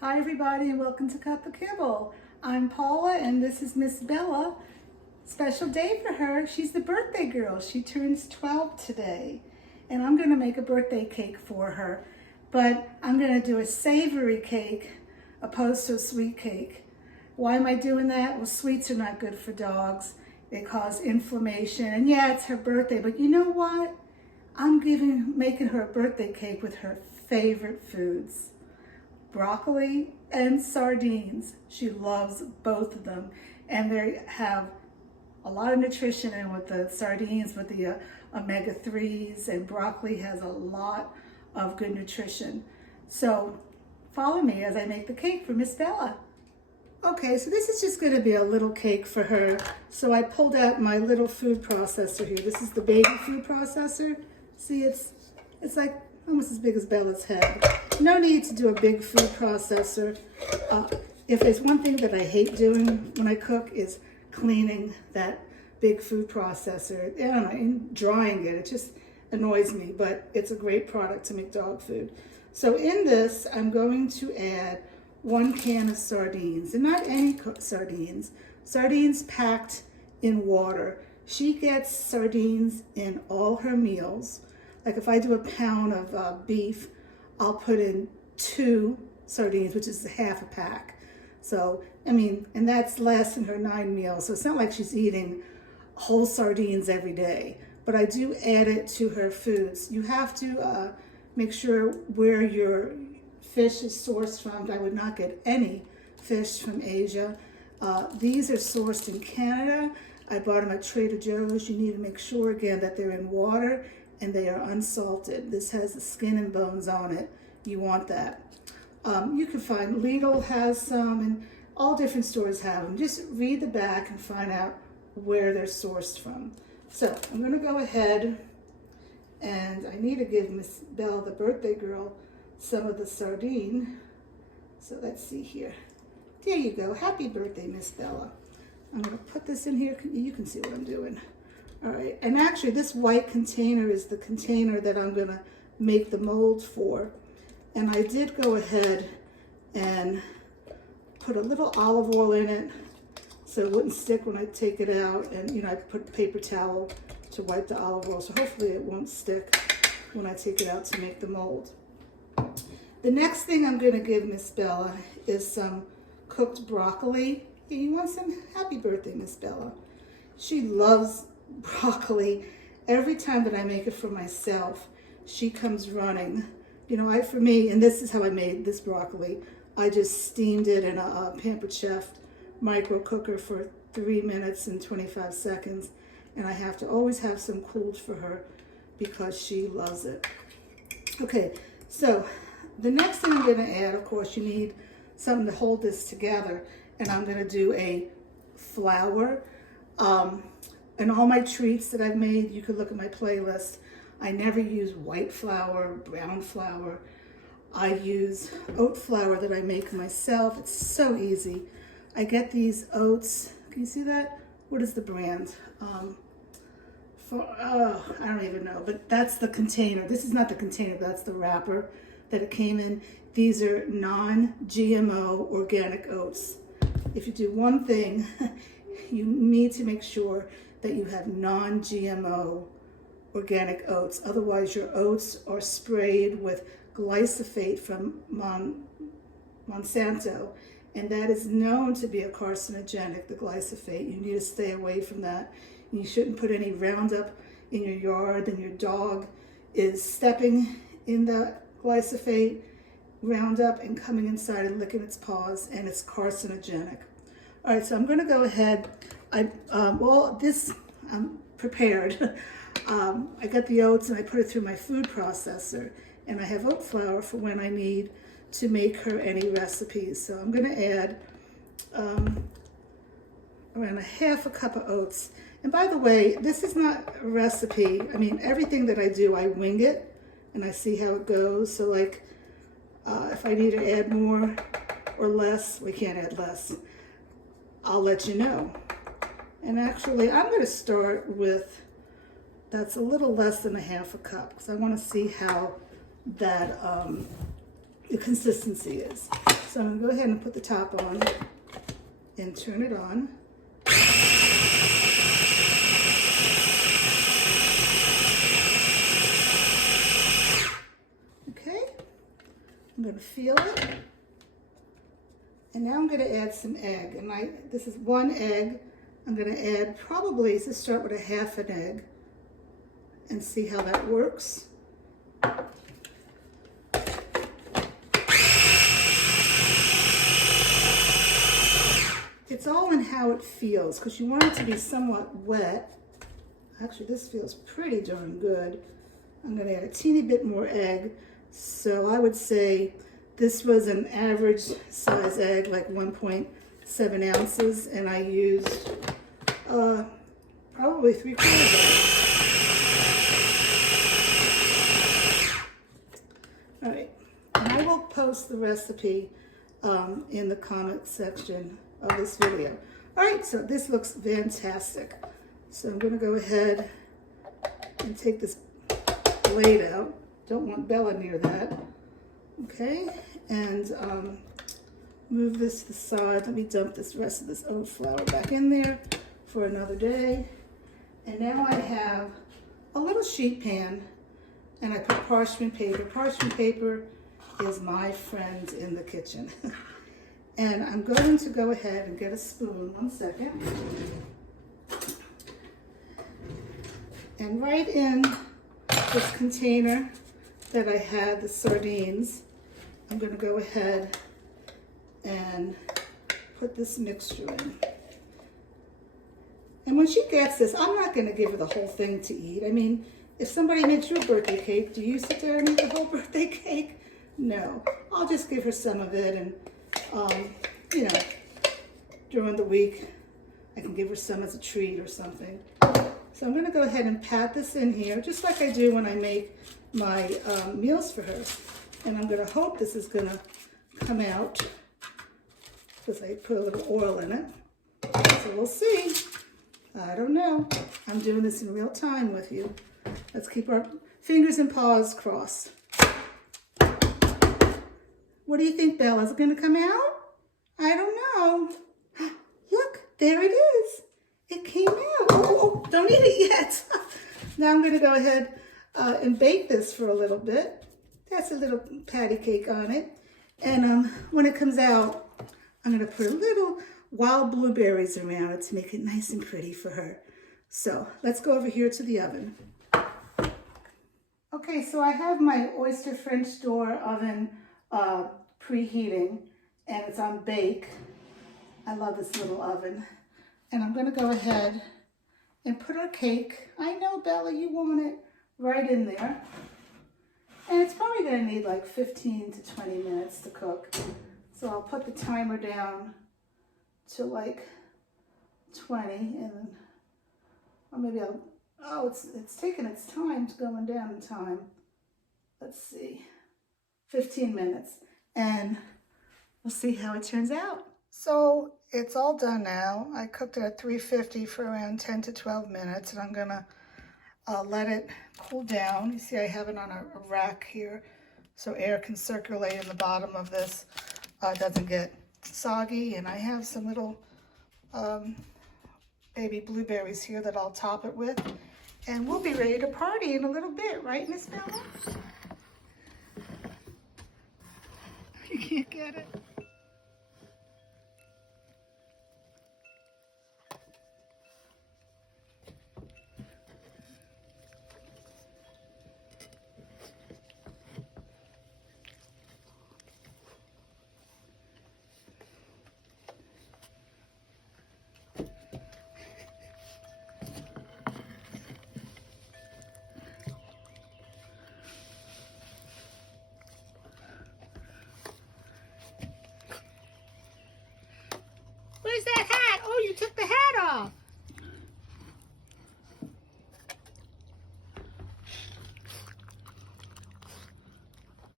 Hi everybody and welcome to Cup of Kibble. I'm Paula and this is Miss Bella. Special day for her. She's the birthday girl. She turns 12 today and I'm going to make a birthday cake for her. But I'm going to do a savory cake opposed to a sweet cake. Why am I doing that? Well, sweets are not good for dogs. They cause inflammation. And yeah, it's her birthday, but you know what? I'm making her a birthday cake with her favorite foods. Broccoli and sardines. She loves both of them, and they have a lot of nutrition in with the sardines, with the omega-3s, and broccoli has a lot of good nutrition. So follow me as I make the cake for Miss Bella. Okay, so this is just going to be a little cake for her. So I pulled out my little food processor here. This is the baby food processor. See, it's like almost as big as Bella's head. No need to do a big food processor. If there's one thing that I hate doing when I cook is cleaning that big food processor. I don't know, and drying it just annoys me, but it's a great product to make dog food. So in this, I'm going to add 1 can of sardines, and not any sardines. Sardines packed in water. She gets sardines in all her meals. Like if I do a pound of beef, I'll put in 2 sardines, which is half a pack. So, I mean, and that's lasting her 9 meals. So it's not like she's eating whole sardines every day, but I do add it to her foods. You have to make sure where your fish is sourced from. I would not get any fish from Asia. These are sourced in Canada. I bought them at Trader Joe's. You need to make sure again that they're in water and they are unsalted. This has the skin and bones on it. You want that. You can find, Lidl has some, and all different stores have them. Just read the back and find out where they're sourced from. So I'm gonna go ahead, and I need to give Miss Belle, the birthday girl, some of the sardine. So let's see here. There you go. Happy birthday, Miss Bella. I'm gonna put this in here. You can see what I'm doing. All right, and actually this white container is the container that I'm gonna make the mold for. And I did go ahead and put a little olive oil in it so it wouldn't stick when I take it out. And you know, I put paper towel to wipe the olive oil, so hopefully it won't stick when I take it out to make the mold. The next thing I'm gonna give Miss Bella is some cooked broccoli. Hey, you want some? Happy birthday, Miss Bella. She loves broccoli. Every time that I make it for myself, she comes running. You know, for me, and this is how I made this broccoli. I just steamed it in a Pampered Chef micro cooker for 3 minutes and 25 seconds. And I have to always have some cooled for her because she loves it. Okay, so the next thing I'm gonna add, of course, you need something to hold this together. And I'm gonna do a flour. And all my treats that I've made, you can look at my playlist. I never use white flour, brown flour. I use oat flour that I make myself. It's so easy. I get these oats. Can you see that? What is the brand? I don't even know, but that's the container. This is not the container, that's the wrapper that it came in. These are non GMO organic oats. If you do one thing, you need to make sure that you have non GMO organic oats. Otherwise, your oats are sprayed with glyphosate from Monsanto, and that is known to be a carcinogenic, the glyphosate. You need to stay away from that. You shouldn't put any Roundup in your yard, and your dog is stepping in the glyphosate Roundup and coming inside and licking its paws, and it's carcinogenic. All right, so I'm going to go ahead. I'm prepared. I got the oats and I put it through my food processor, and I have oat flour for when I need to make her any recipes. So I'm going to add around a half a cup of oats. And by the way, this is not a recipe. I mean, everything that I do, I wing it and I see how it goes. So like if I need to add more or less, we can't add less, I'll let you know. And actually, I'm going to start with, that's a little less than a half a cup, because I want to see how that the consistency is. So I'm gonna go ahead and put the top on and turn it on. Okay, I'm gonna feel it. And now I'm gonna add some egg. And this is 1 egg. I'm gonna add probably, let's start with a half an egg and see how that works. It's all in how it feels, because you want it to be somewhat wet. Actually, this feels pretty darn good. I'm gonna add a teeny bit more egg. So I would say this was an average size egg, like 1.7 ounces, and I used probably 3/4 of it. All right, and I will post the recipe in the comment section of this video. All right, so this looks fantastic. So I'm gonna go ahead and take this blade out. Don't want Bella near that. Okay, and move this to the side. Let me dump this rest of this oat flour back in there for another day. And now I have a little sheet pan, and I put parchment paper. Parchment paper is my friend in the kitchen. And I'm going to go ahead and get a spoon. 1 second. And right in this container that I had the sardines, I'm going to go ahead and put this mixture in. And when she gets this, I'm not going to give her the whole thing to eat. I mean, if somebody makes you a birthday cake, do you sit there and eat the whole birthday cake? No. I'll just give her some of it, and you know, during the week, I can give her some as a treat or something. So I'm gonna go ahead and pat this in here, just like I do when I make my meals for her. And I'm gonna hope this is gonna come out, because I put a little oil in it. So we'll see. I don't know. I'm doing this in real time with you. Let's keep our fingers and paws crossed. What do you think, Bella? Is it gonna come out? I don't know. Look, there it is. It came out. Oh, don't eat it yet. Now I'm gonna go ahead and bake this for a little bit. That's a little patty cake on it. And when it comes out, I'm gonna put a little wild blueberries around it to make it nice and pretty for her. So let's go over here to the oven. Okay, so I have my oyster French door oven preheating, and it's on bake. I love this little oven. And I'm gonna go ahead and put our cake. I know, Bella, you want it right in there. And it's probably gonna need like 15 to 20 minutes to cook. So I'll put the timer down to like 20, and then, or maybe it's taking its time. It's going down in time. Let's see, 15 minutes. And we'll see how it turns out. So it's all done now. I cooked it at 350 for around 10 to 12 minutes, and I'm gonna let it cool down. You see I have it on a rack here, so air can circulate in the bottom of this. It doesn't get soggy, and I have some little baby blueberries here that I'll top it with. And we'll be ready to party in a little bit, right, Miss Bella? You can't get it.